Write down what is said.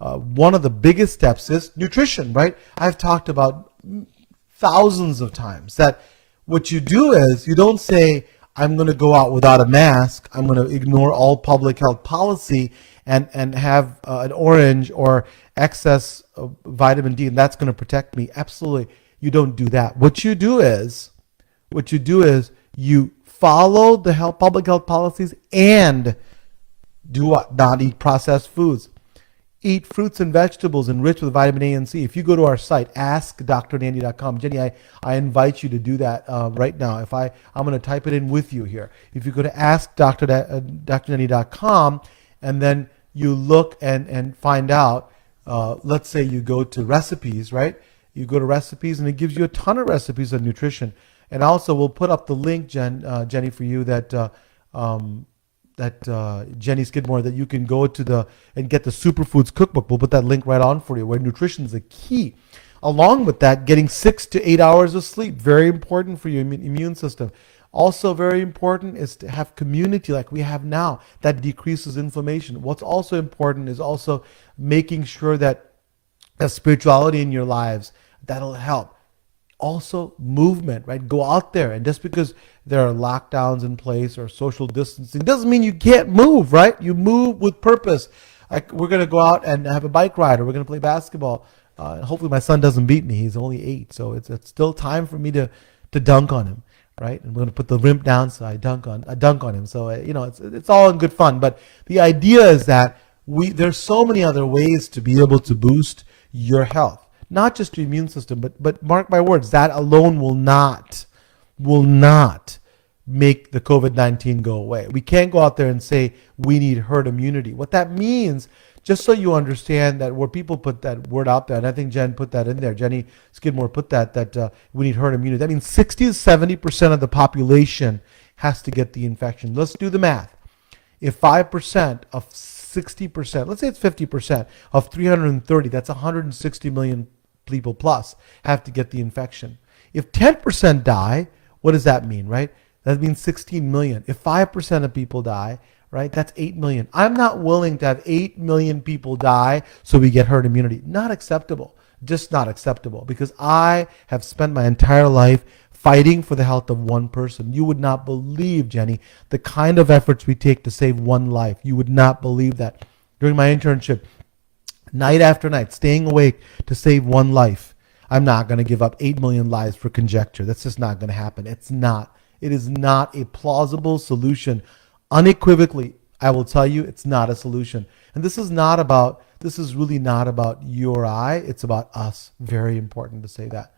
one of the biggest steps is nutrition, right? I've talked about thousands of times that what you do is you don't say, I'm going to go out without a mask. I'm going to ignore all public health policy and have an orange or excess of vitamin D, and that's going to protect me. Absolutely. You don't do that. What you do is you follow the public health policies and do what? Not eat processed foods. Eat fruits and vegetables enriched with vitamin A and C. If you go to our site, askdrnandy.com. Jenny, I invite you to do that right now. I'm going to type it in with you here. If you go to askdrnandy.com and then you look and find out, let's say you go to recipes, right? You go to recipes and it gives you a ton of recipes on nutrition. And also we'll put up the link, Jenny, for you that Jenny Skidmore, that you can go to and get the Superfoods Cookbook. We'll put that link right on for you, where nutrition is a key. Along with that, getting 6 to 8 hours of sleep, very important for your immune system. Also very important is to have community like we have now. That decreases inflammation. What's also important is also making sure that there's spirituality in your lives. That'll help. Also movement, right? Go out there. And just because there are lockdowns in place or social distancing doesn't mean you can't move, right? You move with purpose. Like we're going to go out and have a bike ride, or we're going to play basketball. Hopefully my son doesn't beat me. He's only 8. So it's still time for me to dunk on him, right? And we're going to put the rim down so I dunk on him. So, it's all in good fun. But the idea is that there's so many other ways to be able to boost your health. Not just your immune system, but mark my words, that alone will not make the COVID-19 go away. We can't go out there and say we need herd immunity. What that means, just so you understand, that where people put that word out there, and I think Jen put that in there, Jenny Skidmore put that we need herd immunity. That means 60 to 70% of the population has to get the infection. Let's do the math. If 5% of 60%, let's say it's 50% of 330, that's 160 million people plus have to get the infection. If 10% die, what does that mean, right? That means 16 million. If 5% of people die, right, that's 8 million. I'm not willing to have 8 million people die so we get herd immunity. Not acceptable. Just not acceptable, because I have spent my entire life fighting for the health of one person. You would not believe, Jenny, the kind of efforts we take to save one life. You would not believe that. During my internship, night after night, staying awake to save one life. I'm not going to give up 8 million lives for conjecture. That's just not going to happen. It's not. It is not a plausible solution. Unequivocally, I will tell you, it's not a solution. And this is really not about you or I. It's about us. Very important to say that.